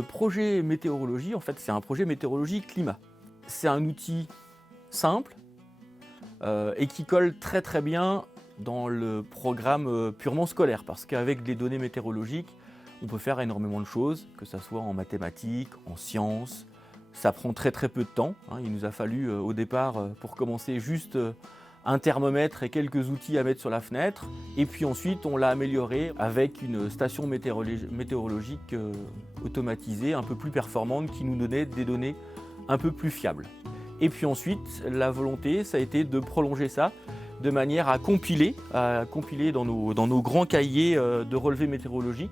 le projet météorologie, en fait, c'est un projet météorologie climat. C'est un outil simple et qui colle très très bien dans le programme purement scolaire, parce qu'avec des données météorologiques, on peut faire énormément de choses, que ce soit en mathématiques, en sciences. Ça prend très très peu de temps. Il nous a fallu au départ, pour commencer, juste un thermomètre et quelques outils à mettre sur la fenêtre. Et puis ensuite, on l'a amélioré avec une station météorologique automatisée, un peu plus performante, qui nous donnait des données un peu plus fiables. Et puis ensuite, la volonté, ça a été de prolonger ça de manière à compiler dans nos grands cahiers de relevés météorologiques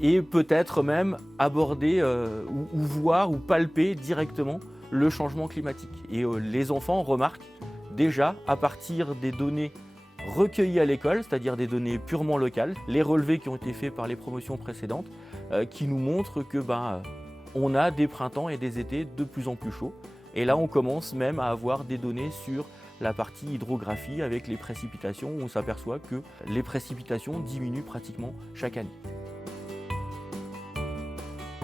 et peut-être même aborder ou voir ou palper directement le changement climatique. Et les enfants remarquent déjà à partir des données recueillies à l'école, c'est-à-dire des données purement locales, les relevés qui ont été faits par les promotions précédentes, qui nous montrent que on a des printemps et des étés de plus en plus chauds. Et là, on commence même à avoir des données sur la partie hydrographie avec les précipitations, où on s'aperçoit que les précipitations diminuent pratiquement chaque année.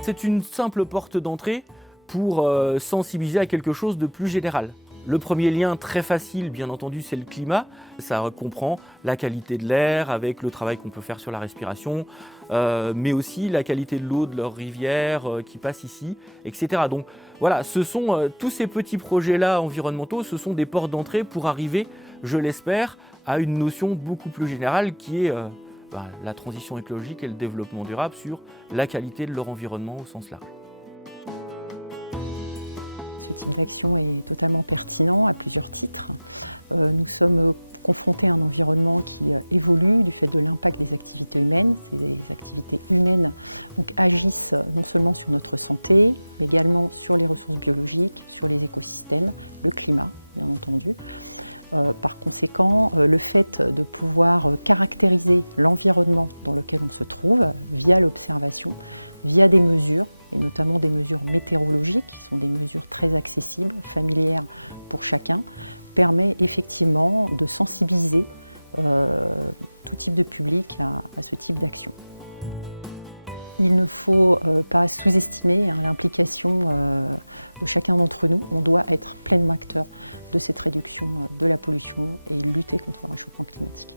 C'est une simple porte d'entrée pour sensibiliser à quelque chose de plus général. Le premier lien très facile, bien entendu, c'est le climat. Ça comprend la qualité de l'air avec le travail qu'on peut faire sur la respiration, mais aussi la qualité de l'eau de leurs rivières qui passent ici, etc. Donc voilà, ce sont tous ces petits projets-là environnementaux, ce sont des portes d'entrée pour arriver, je l'espère, à une notion beaucoup plus générale qui est la transition écologique et le développement durable sur la qualité de leur environnement au sens large. Ce type d'action est totalement pertinent à plusieurs titres. Nous sommes confrontés à un environnement qui évolue du fait de l'impact des activités humaines. Ces activités humaines donc, agissent non seulement sur notre santé, mais également sur les ressources biologiques, sur les écosystèmes, le climat, bien entendu. Par conséquent, le fait de pouvoir caractériser l'environnement dans lequel on se trouve via l'observation, via des mesures, et notamment des mesures météorologiques, qui sont des mesures très accessibles, familières pour chacun, permet effectivement de sensibiliser tout type de public à ce type d'action. Il ne faut pas sous-estimer l'implication de chacun d'entre nous. On doit être pleinement acteur de cette réduction de la pollution et lutter contre le réchauffement climatique.